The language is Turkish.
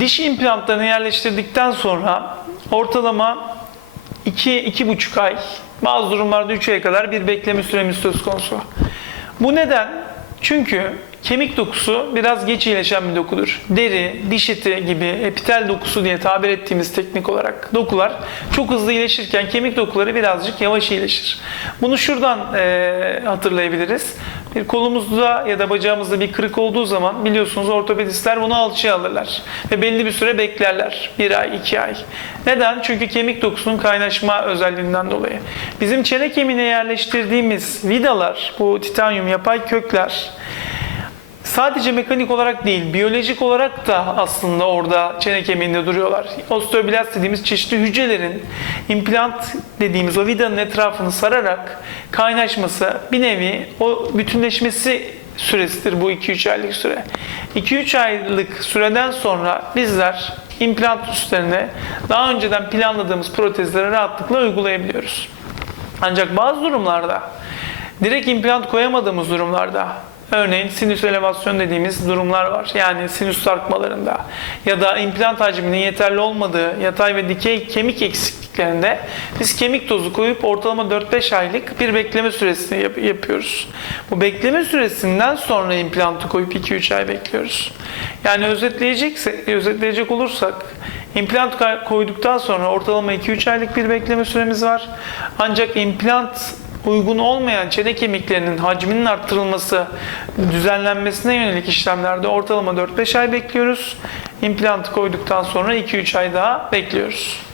Diş implantlarını yerleştirdikten sonra ortalama 2-2,5 ay, bazı durumlarda 3 aya kadar bir bekleme süremiz söz konusu. Bu neden? Çünkü kemik dokusu biraz geç iyileşen bir dokudur. Deri, diş eti gibi epitel dokusu diye tabir ettiğimiz teknik olarak dokular çok hızlı iyileşirken kemik dokuları birazcık yavaş iyileşir. Bunu şuradan eee, hatırlayabiliriz. Bir kolumuzda ya da bacağımızda bir kırık olduğu zaman biliyorsunuz ortopedistler bunu alçıya alırlar. Ve belli bir süre beklerler. Bir ay, iki ay. Neden? Çünkü kemik dokusunun kaynaşma özelliğinden dolayı. Bizim çene kemiğine yerleştirdiğimiz vidalar, bu titanyum yapay kökler sadece mekanik olarak değil, biyolojik olarak da aslında orada çene kemiğinde duruyorlar. Osteoblast dediğimiz çeşitli hücrelerin implant dediğimiz o vidanın etrafını sararak kaynaşması bir nevi o bütünleşmesi süresidir bu 2-3 aylık süre. 2-3 aylık süreden sonra bizler implant üstlerine daha önceden planladığımız protezleri rahatlıkla uygulayabiliyoruz. Ancak bazı durumlarda direkt implant koyamadığımız durumlarda örneğin sinüs elevasyon dediğimiz durumlar var. Yani sinüs sarkmalarında ya da implant hacminin yeterli olmadığı yatay ve dikey kemik eksikliklerinde biz kemik tozu koyup ortalama 4-5 aylık bir bekleme süresini yap- yapıyoruz. Bu bekleme süresinden sonra implantı koyup 2-3 ay bekliyoruz. Yani özetleyecekse, özetleyecek olursak implant koyduktan sonra ortalama 2-3 aylık bir bekleme süremiz var. Ancak implant uygun olmayan çene kemiklerinin hacminin arttırılması, düzenlenmesine yönelik işlemlerde ortalama 4-5 ay bekliyoruz. İmplantı koyduktan sonra 2-3 ay daha bekliyoruz.